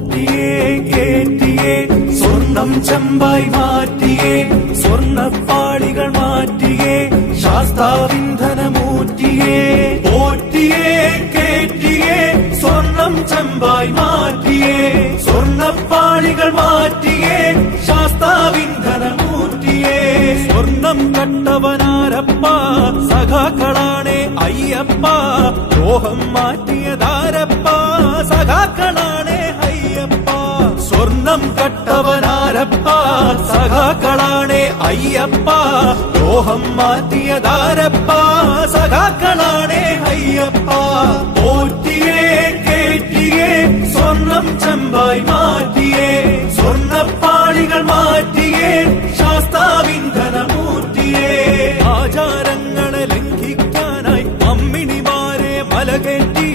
പോറ്റിയേ കേറ്റിയേ സ്വർണം ചെമ്പായി മാറ്റിയേ സ്വർണ്ണപ്പാളികൾ മാറ്റിയേ ശാസ്താവിന്ധനമൂറ്റിയേ പോറ്റിയേ കേറ്റിയേ സ്വർണം ചെമ്പായി മാറ്റിയേ സ്വർണ്ണപ്പാളികൾ മാറ്റിയേ ശാസ്താവിന്ധനമൂറ്റിയേ സ്വർണം കട്ടവനാരപ്പ സഖാക്കളാണേ അയ്യപ്പ ലോഹം മാറ്റിയതാരപ്പ സഖാക്കളാണേ അയ്യപ്പ സ്വർണം കട്ടവനാരപ്പ സഖാക്കളാണേ അയ്യപ്പ ലോഹം മാറ്റിയതാരപ്പ സഖാക്കളാണേ അയ്യപ്പ പോറ്റിയേ കേറ്റിയേ സ്വർണം ചെമ്പായി മാറ്റിയേ സ്വർണ്ണപ്പാളികൾ മാറ്റിയേ ശാസ്താവിന്ധനമൂർത്തിയേ ആചാരങ്ങളെ ലംഘിക്കാനായി അമ്മിണിമാരെ മലകേറ്റി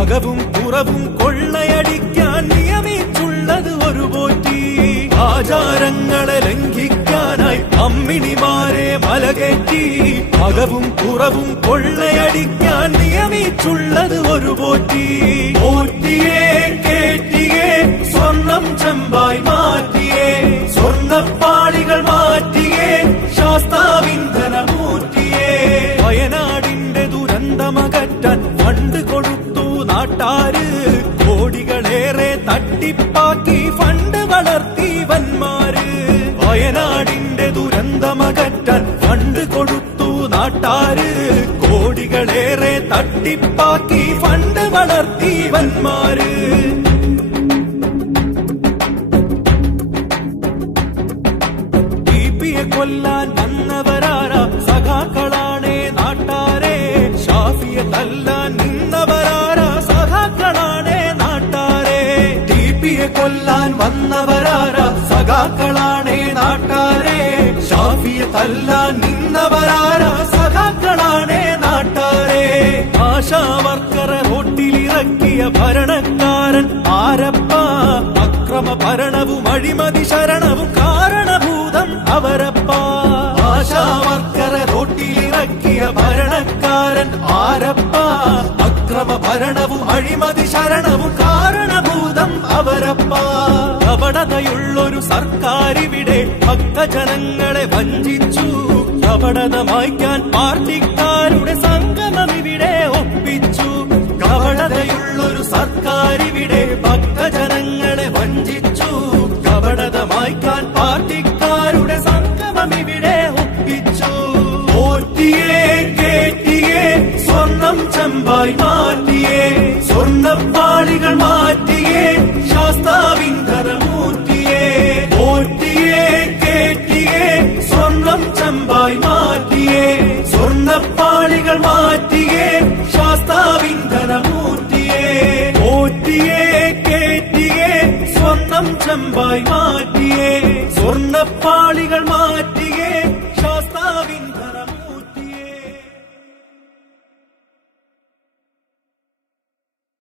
അകവും പുറവും കൊള്ളയടിക്കാൻ നിയമിച്ചുള്ളത് ഒരു പോറ്റി ആചാരങ്ങളെ ലംഘിക്കാനായി അമ്മിണിമാരെ മലകേറ്റി അകവും പുറവും കൊള്ളയടിക്കാൻ നിയമിച്ചുള്ളത് ഒരു പോറ്റി പോറ്റിയേ കേറ്റിയേ സ്വർണം ചെമ്പായി മാറ്റിയേ സ്വർണ്ണപ്പാളികൾ മാറ്റിയേ ശാസ്താവിന്ധനമൂർത്തിയേ വയനാടിന്റെ ദുരന്തമകറ്റാൻ ഫണ്ട് കൊടുത്തു നാട്ടാര് കോടികളേറെ തട്ടിപ്പാക്കി ഫണ്ട് വളർത്തി വന്മാര് വയനാടിന്റെ ദുരന്തമകറ്റാൻ ഫണ്ട് കൊടുത്തു നാട്ടാര് കോടികളേറെ തട്ടിപ്പാക്കി ഫണ്ട് വളർത്തി വന്മാര് കൊല്ലാൻ വന്നവരാരാ സഖാക്കളാണേ നാട്ടാരെ ഷാഫിയെ തല്ലാൻ നിന്നവരാരാ സഖാക്കളാണേ നാട്ടാരെ ടിപിയെ കൊല്ലാൻ വന്നവരാരാ സഖാക്കളാണേ നാട്ടാരെ ഷാഫിയെ തല്ലാൻ നിന്നവരാരാ സഖാക്കളാണേ നാട്ടാരെ ആശാവർക്കറെ റോട്ടിലിറക്കിയ ഭരണക്കാരൻ ആരപ്പ അക്രമ ഭരണവും അഴിമതി ശരണവും കാരണഭൂതം അവരപ്പ ആശാവർക്കറെ റോട്ടിലിറക്കിയ ഭരണക്കാരൻ ആരപ്പ അക്രമ ഭരണവും അഴിമതി ശരണവും കാരണഭൂതം അവരപ്പ കപടതയുള്ളൊരു സർക്കാരിവിടെ ഭക്തജനങ്ങളെ വഞ്ചിച്ചു കപടത മായ്ക്കാൻ പാർട്ടിക്കാരുടെ സംഗമം ഇവിടെ ഒപ്പിച്ചു കപടതയുള്ളൊരു സർക്കാരിവിടെ ഭക്തജനങ്ങളെ വഞ്ചിച്ചു കപടത മായ്ക്കാൻ പാർട്ടിക്കാരുടെ സംഗമം ഇവിടെ ഒപ്പിച്ചു പോറ്റിയേ കേറ്റിയേ സ്വർണം ചെമ്പായി മാറ്റിയേ സ്വർണ്ണപ്പാളികൾ മാറ്റിയേ ശാസ്താവിന്ധനമൂർത്തിയേ പോറ്റിയേ കേറ്റിയേ സ്വർണം ചെമ്പായി മാറ്റിയേ സ്വർണ്ണപ്പാളികൾ മാറ്റിയേ ശാസ്താവിന്ധനമൂർത്തിയേ പോറ്റിയേ കേറ്റിയേ സ്വർണം ചെമ്പായി മാറ്റിയേ സ്വർണ്ണപ്പാളികൾ മാറ്റി